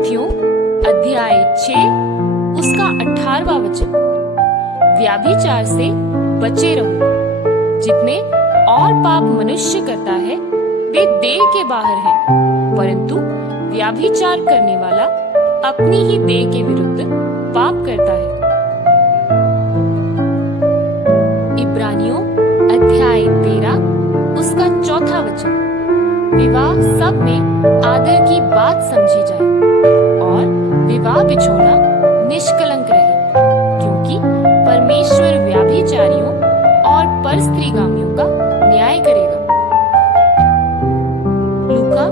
कुरिन्थियों अध्याय 6 उसका 18वां वचन। व्याभिचार से बचे रहो। जितने और पाप मनुष्य करता है वे देह के बाहर हैं, परंतु व्याभिचार करने वाला अपनी ही देह के विरुद्ध पाप करता है। इब्रानियों अध्याय 13 उसका 4वां वचन। विवाह सब में आदर की बात समझी जाए और विवाह बिछोना निष्कलंक रहे, क्योंकि परमेश्वर व्याभिचारियों और परस्त्रीगामियों का न्याय करेगा। लूका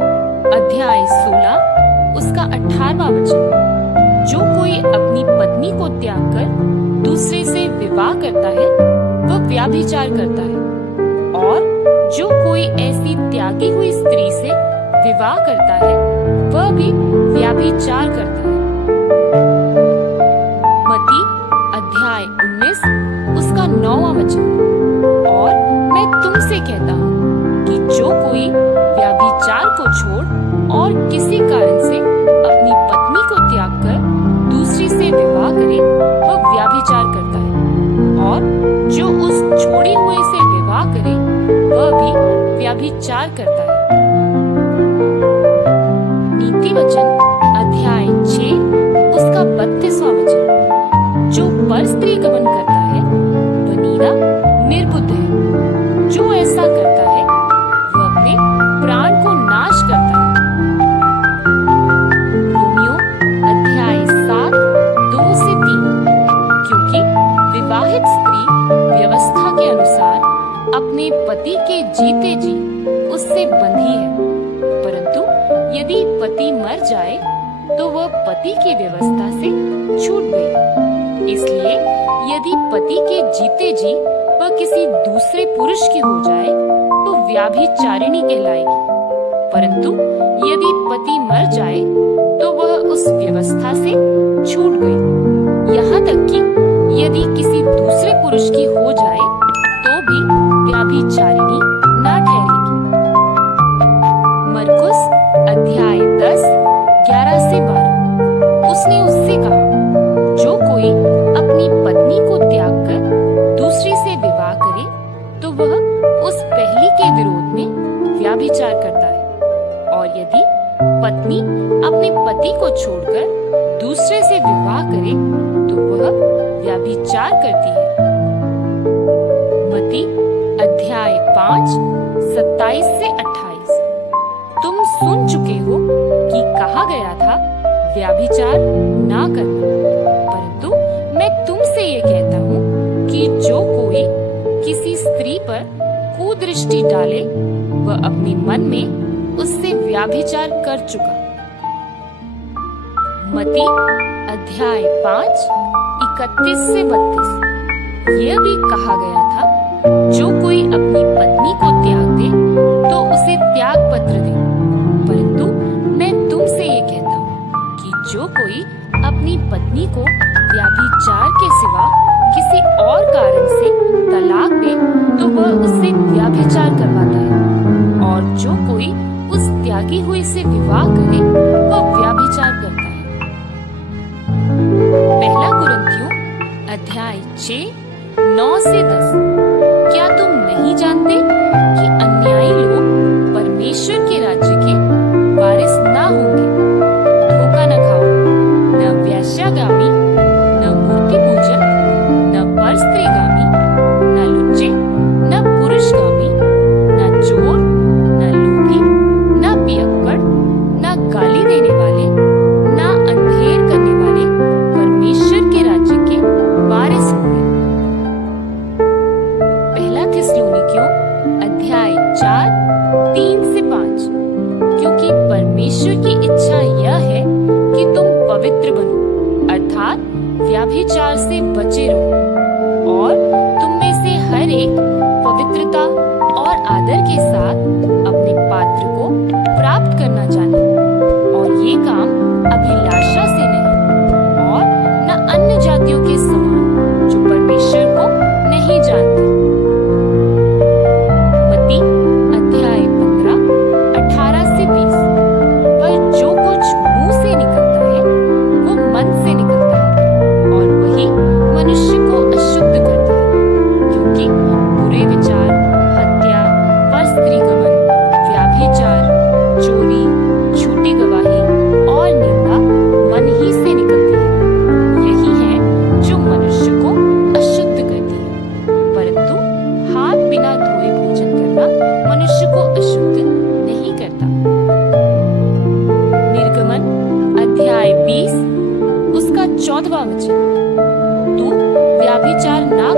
अध्याय 16 उसका 18वां वचन। जो कोई अपनी पत्नी को त्याग कर दूसरे से विवाह करता है वह व्याभिचार करता है, और जो कोई ऐसी त्यागी हुई स्त्री से विवाह करता है वह भी व्याभिचार करता है। मत्ती अध्याय 19 उसका 9वां वचन। और मैं तुमसे कहता हूँ कि जो कोई व्याभिचार को छोड़ और किसी कारण से अपनी पत्नी को त्याग कर दूसरी से विवाह करे वह व्याभिचार करता है, और जो उस छोड़ी हुए से विवाह करे वह भी व्याभिचार करता है। नीति वचन अध्याय 6 उसका 32वां वचन। जो परस्त्री गमन करता है वह नीरा निर्बुद्ध है। जो ऐसा करता है वह अपने प्राण को नाश करता है। रोमियो अध्याय 7 2 से 3। क्योंकि विवाहित स्त्री व्यवस्था के अनुसार अपने पति के जीते जी उससे बंधी है, परंतु यदि पति मर जाए तो वह पति की व्यवस्था से छूट गई। इसलिए यदि पति के जीते जी वह किसी दूसरे पुरुष की हो जाए तो व्याभिचारिणी कहलाएगी, परंतु यदि पति मर जाए तो वह उस व्यवस्था से छूट गई। यहाँ तक कि यदि किसी दूसरे पुरुष की हो जाए तो भी व्याभिचारिणी न ठहरेगी। मरकुस अध्याय 10 11 से 12। उसने उससे कहा, जो कोई अपनी पत्नी को त्याग कर दूसरी से विवाह करे तो वह उस पहली के विरोध में व्याभिचार करता है, और यदि पत्नी अपने पति को छोड़कर दूसरे से विवाह करे तो वह व्याभिचार करती है। मत्ती अध्याय 5 27 से 28। तुम सुन चुके हो कि कहा गया था व्याभिचार ना करना, परंतु मैं तुमसे ये कहता हूँ कि जो कोई किसी स्त्री पर कुदृष्टि डाले वह अपने मन में उससे व्याभिचार कर चुका। मत्ती अध्याय 5 31 से 32। यह भी कहा गया था, जो कोई अपनी पत्नी को त्याग दे तो उसे त्याग पत्र दे, परंतु मैं तुमसे ये कहता हूँ कि जो कोई अपनी पत्नी को व्याभिचार के सिवा किसी और कारण से तलाक दे तो वह उससे व्याभिचार करवाता है, और जो कोई उस त्यागी हुई से विवाह करे वह व्याभिचार करता है। पहला कुरिन्थियों अध्याय 6 9 से 10। क्या तुम नहीं जानते कि अन्यायी लोग परमेश्वर के राज्य के वारिस ना होंगे? धोखा न खाओ, न वेश्यागामी, न मूर्ति पूजक, न परस्त्रीगामी, न लुच्चे, न पुरुषगामी, न चोर, न लोभी, न पियक्कड़, न गाली देने वाले, न अंधेर करने वाले परमेश्वर के राज्य के वारिस होंगे। पहला थिस्सलुनीकियों अध्याय 4 3 से 5। क्योंकि परमेश्वर की इच्छा यह है कि तुम पवित्र बनो, अर्थात व्याभिचार से बचे रहो, और तुम में से हर एक पवित्रता और आदर के साथ अपने पात्र को प्राप्त करना जाने, और ये काम अभिलाषा से नहीं और न अन्य जातियों के समान जो परमेश्वर को नहीं जानते। मत्ती अध्याय 15 18 से 20। पर जो कुछ मुंह से निकलता है 14वां वचन, तू व्याभिचार ना